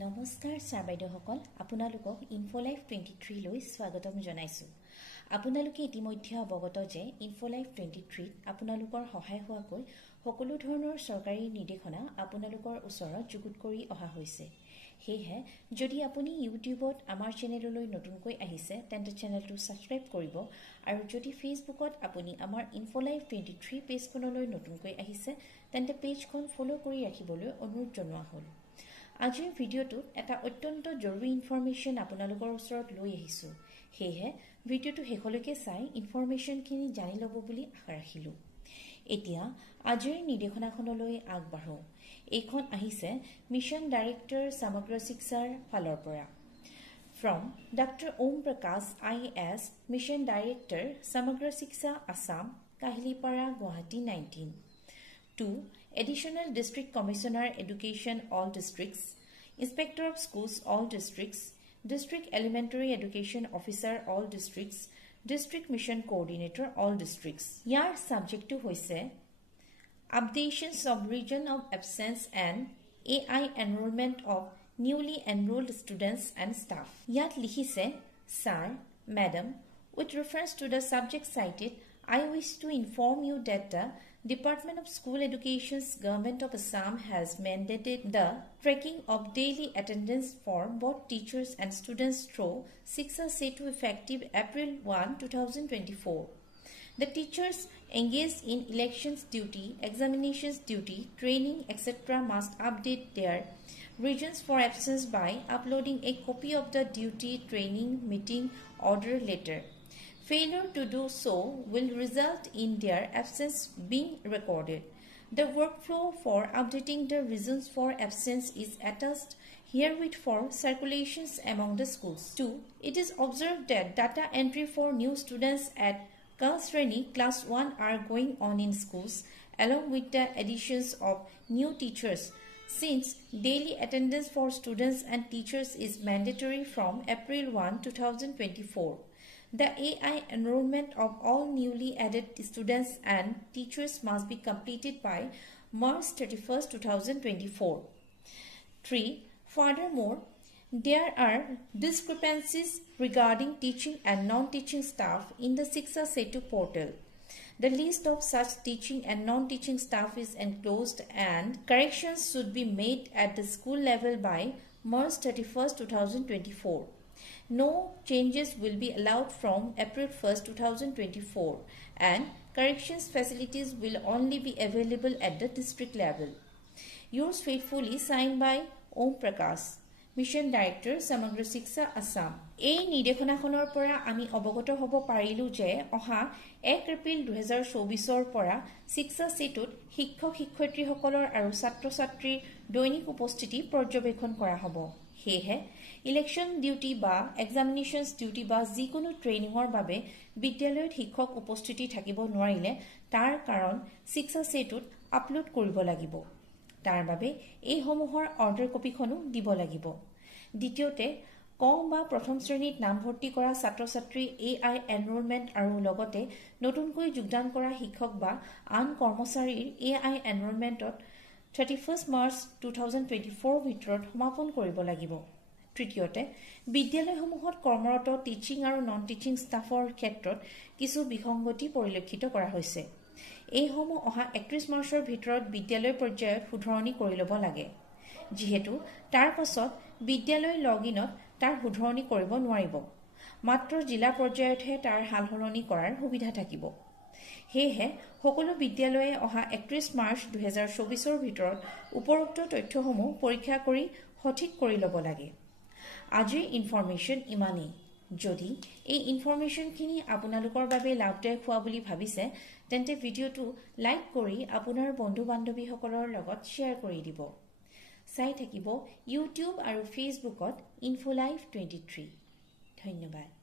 নমস্কাৰ ছাৰ বাইদেউসকল আপোনালোকক ইনফোলাইফ 23 লৈ স্বাগতম জনাইছো। আপোনালোকে ইতিমধ্যে অৱগত যে ইনফোলাইফ 23 আপোনালোকৰ সহায় হোৱাকৈ সকলো ধৰণৰ চৰকাৰী নিৰ্দেশনা আপোনালোকৰ ওচৰত যুগুত কৰি অহা হৈছে। হেহে যদি আপুনি ইউটিউবত আমাৰ চেনেললৈ নতুনকৈ আহিছে তেন্তে চেনেলটো সাবস্ক্ৰাইব কৰিব আৰু যদি ফেসবুকত আপুনি আমাৰ ইনফোলাইফ 23 পেজখনলৈ নতুনকৈ আহিছে তেন্তে পেজখন ফলো কৰি ৰাখিবলৈ অনুৰোধ জনোৱা হ'ল। আজিৰ ভিডিওটো এটা অত্যন্ত জৰুৰী ইনফৰমেশন আপোনালোকৰ ওচৰত লৈ আহিছো। হেহে ভিডিওটো শেষলৈকে চাই ইনফৰমেশনখিনি জানি ল'ব বুলি আশা ৰাখিলো। এতিয়া আজিৰ নিৰ্দেশনাখনলৈ আগবাঢ়ো। এইখন আহিছে মিশন ডাইৰেক্টৰ সমগ্ৰ শিক্ষাৰ ফালৰ পৰা। From Dr. Om Prakash IAS, Mission Director, Samagra Shiksha, Assam, Kahilipara, Guwahati 19. 2. Additional District Commissioner Education all districts, Inspector of Schools all districts, District Elementary Education Officer all districts, District Mission Coordinator all districts. Yar subject to hoise updations of region of absence and AI enrollment of newly enrolled students and staff. Yat likhise, Sir, Madam, with reference to the subject cited, I wish to inform you that the Department of School Education's Government of Assam has mandated the tracking of daily attendance for both teachers and students through Shiksha Setu effective April 1, 2024. The teachers engaged in elections duty, examinations duty, training, etc. must update their reasons for absence by uploading a copy of the duty, training, meeting order letter. Failure to do so will result in their absence being recorded. The workflow for updating the reasons for absence is attached herewith for circulations among the schools. 2. It is observed that data entry for new students at Kalsreni Class 1 are going on in schools along with the additions of new teachers. Since daily attendance for students and teachers is mandatory from April 1, 2024. The AI enrollment of all newly added students and teachers must be completed by March 31, 2024. 3. Furthermore, there are discrepancies regarding teaching and non-teaching staff in the Shiksha Setu portal. The list of such teaching and non-teaching staff is enclosed and corrections should be made at the school level by March 31, 2024. No changes will be allowed from April 1, 2024 and corrections facilities will only be available at the district level. Yours faithfully signed by Om Prakash, Mission Director, Samagra Shiksha, Assam. এই নিৰ্দেশনাখনৰ পৰা আমি অৱগত হ'ব পাৰিলো যে অহা 1 এপ্ৰিল 2024 পৰা শিক্ষা সেতুত শিক্ষক শিক্ষয়িত্ৰীসকলৰ আৰু ছাত্ৰ-ছাত্ৰীৰ দৈনিক উপস্থিতি পৰ্যবেক্ষণ কৰা হ'ব। হেহে ইলেকশন ডিউটি বা এক্সামিনেশনস ডিউটি বা যিকোনো ট্ৰেইনিঙৰ বাবে বিদ্যালয়ত শিক্ষক উপস্থিতি থাকিব নোৱাৰিলে তাৰ কাৰণ শিক্ষা সেতুত আপলোড কৰিব লাগিব। তাৰ বাবে এই সমূহৰ অৰ্ডাৰ কপিখনো দিব লাগিব। দ্বিতীয়তে কম বা প্ৰথম শ্ৰেণীত নামভৰ্তি কৰা ছাত্ৰ-ছাত্ৰী AI এনৰোলমেন্ট আৰু লগতে নতুনকৈ যোগদান কৰা শিক্ষক বা আন কৰ্মচাৰীৰ AI এনৰোলমেন্টত 31 মাৰ্চ 2024 ভিতৰত সমাপন কৰিব লাগিব। তৃতীয়তে বিদ্যালয়সমূহত কৰ্মৰত টিচিং আৰু নন টিচিং ষ্টাফৰ ক্ষেত্ৰত কিছু বিসংগতি পৰিলক্ষিত কৰা হৈছে। এইসমূহ অহা 31 মাৰ্চৰ ভিতৰত বিদ্যালয় পৰ্যায়ত শুধৰণি কৰি ল'ব লাগে। যিহেতু তাৰ পাছত বিদ্যালয় লগইনত তাৰ শুধৰণি কৰিব নোৱাৰিব। মাত্ৰ জিলা পৰ্যায়তহে তাৰ হালহলনি কৰাৰ সুবিধা থাকিব। হেহে সকলো বিদ্যালয়ে অহা 31 মাৰ্চ 2024 ভিতৰত উপৰোক্ত তথ্যসমূহ পৰীক্ষা কৰি সঠিক কৰি ল'ব লাগে। আজিৰ ইনফৰমেশন ইমানেই। যদি এই ইনফৰমেশনখিনি আপোনালোকৰ বাবে লাভদায়ক হোৱা বুলি ভাবিছে তেন্তে ভিডিওটো লাইক কৰি আপোনাৰ বন্ধু-বান্ধৱীসকলৰ লগত শ্বেয়াৰ কৰি দিব। চাই থাকিব ইউটিউব আৰু ফেসবুকত ইনফোলাইফ 23। ধন্যবাদ।